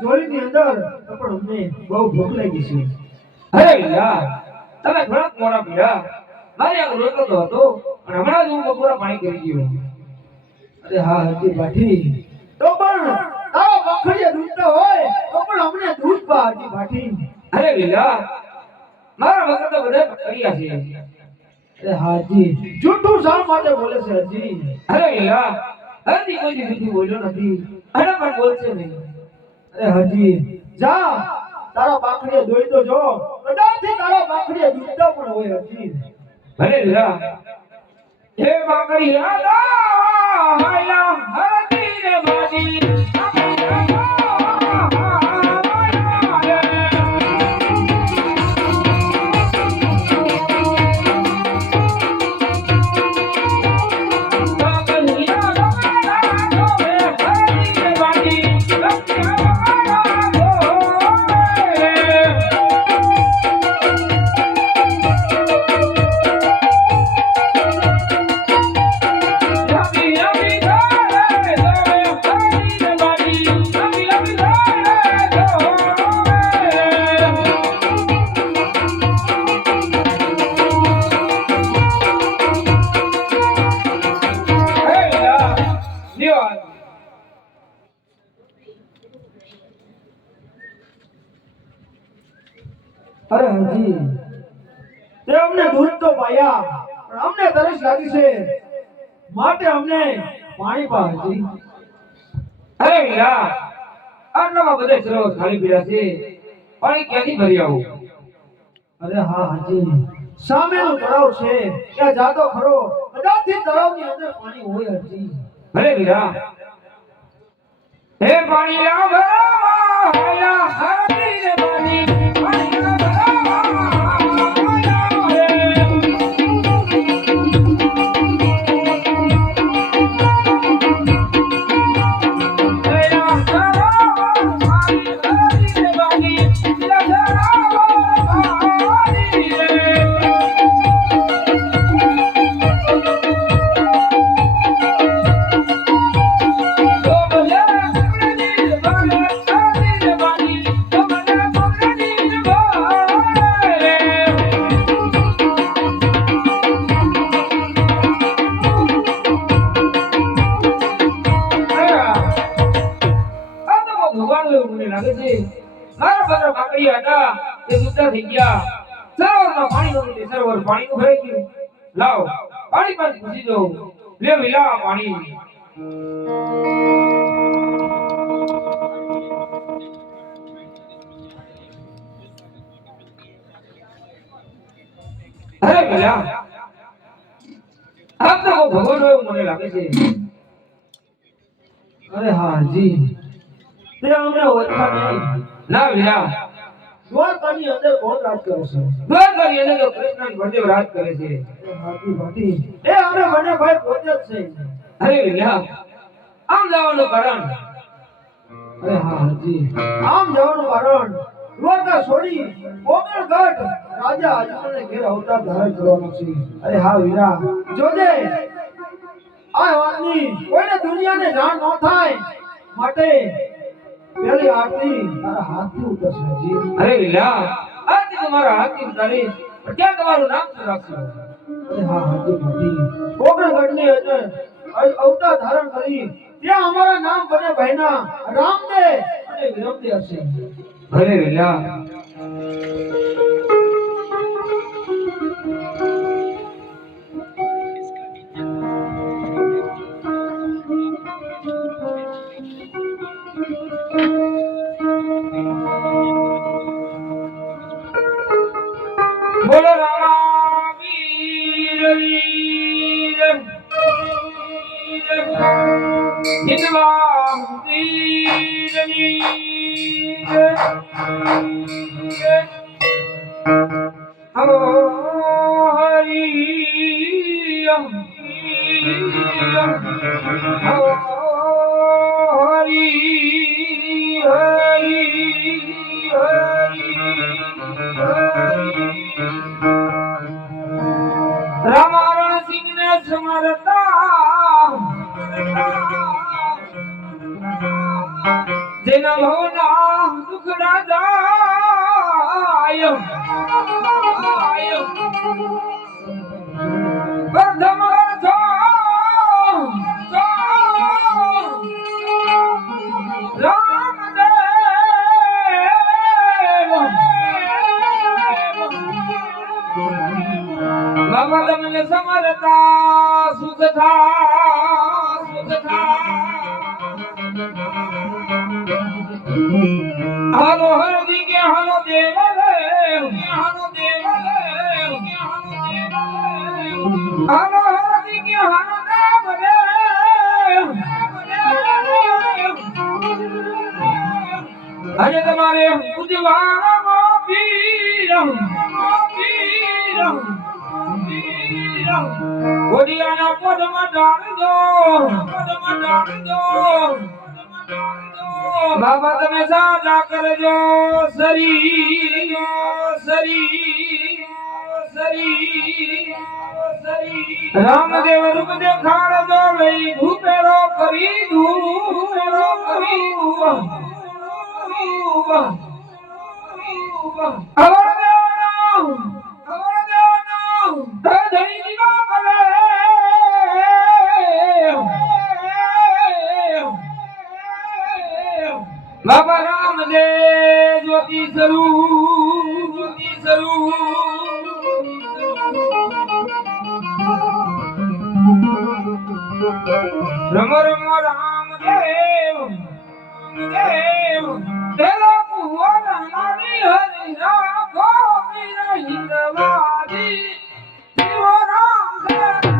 તમારી જોડીની અંદર તો પણ અમને બહુ ભૂખ લાગી છે. અરે યાર તમે થોડાક મોડા પીડા મારે આ રોતો તો હતો અને હમણાં જ હું બપોરા પાણી કરી ગયો. અરે હા હજી બાઠી તો પણ તારો બખડીએ દૂધતો હોય તો પણ અમને દૂધ પા હજી બાઠી. અરે લીલા મારા વગર તો બધા પકડ્યા છે. અરે હાજી જૂઠું શા માટે બોલે છે હજી? અરે લીલા હજી કોઈ જૂઠું બોલ્યો નથી અને પણ બોલશે નહીં. અરે હજી જા તારા બાખડીએ દોઈ તો જો કદાચથી તારા બાખડીએ દૂધતો પણ હોય હજી. ભલે લીલા હે બાકડી આલા હાલા હરતી રે બાજી અરે હજી તે અમને દૂધ તો પાયા પણ અમને તરસ લાગી છે માટે અમને પાણી પા હજી. અરે લીલા આટલામાં બધે સરોવર ખાલી પડ્યા છે પાણી ક્યાંથી ભરી આવું? અરે હા હજી સામેનું તળાવ છે ત્યાં જાતો ખરો કદાચથી તળાવની અંદર પાણી હોય હજી. ભલે લીલા હે પાણી લાવ હાલા હરતી રે બાજી પાણી લાવ લાગે છે મારા પગર કાકડિયા હતા તે સુદ્ધા થઈ ગયા. સરોવરમાં પાણી નહોતું, સરોવર પાણીનું ભરાઈ ગયું. લાવ પાણી પાછી પૂછી દો. લે વિલા પાણી. અરે વિલા આપ તો ભગવાન એવું મને લાગે છે. અરે હા હજી તે અમને ઓળખા નહીં. ના વિલા દ્વારકાની અંદર કોણ રાજ કરે છે? દ્વારકાની અંદર તો કૃષ્ણ બળદેવ રાજ કરે છે. હાથી ભાટી એ અરે મને ભાઈ પોતે જ છે. અરે વિલા આમ જવાનું કારણ? અરે હા હજી આમ જવાનું કારણ દ્વારકા છોડી કોકણગઢ રાજા અજમલને ઘેર અવતાર ધારણ કરવાનો છે. અરે હા વીરા જોજે આ વાતની કોઈને દુનિયાને જાણ ન થાય માટે પેલી આરતી તારા હાથથી ઉતરશે હજી. અરે વિલા આરતી તમારા હાથથી ઉતારી ક્યાં તમારું નામ શું રાખશો? અરે હા હાથી ભાટી કોકણગઢની અંદર અવતાર ધારણ કરી ત્યાં અમારા નામ બને ભાઈના રામદે અને વિરમદે હશે. અરે વિલા બોલો રામા વીર વીર હિંદવા વીર વીર હો હરિ હો હરિ હરિ રામારણ સિંહ ને સમરતા જેના ભવના દુખડા જાય પ્રથમ અર્થો બાબા તમને સમરતા સુખ થા હાલો હરજી કે હાલો દેવ રે હાલો હરજી કે હાલો દેવ રે આજે તમારે ઉજવાળા પીર ગોડિયાના પદમાં ડાળજો બાબા તમે સાજા કરજો રામદેવ રૂપ દેખાડજો લઈ ધૂપેરો કરી બાબા રામદેવ જ્યોતિ સ્વરૂપ રમ રમ રામદેવ તેલો કુંવર મારી હરિ રાખો વીર હિંદવાદી શિવ રામદેવ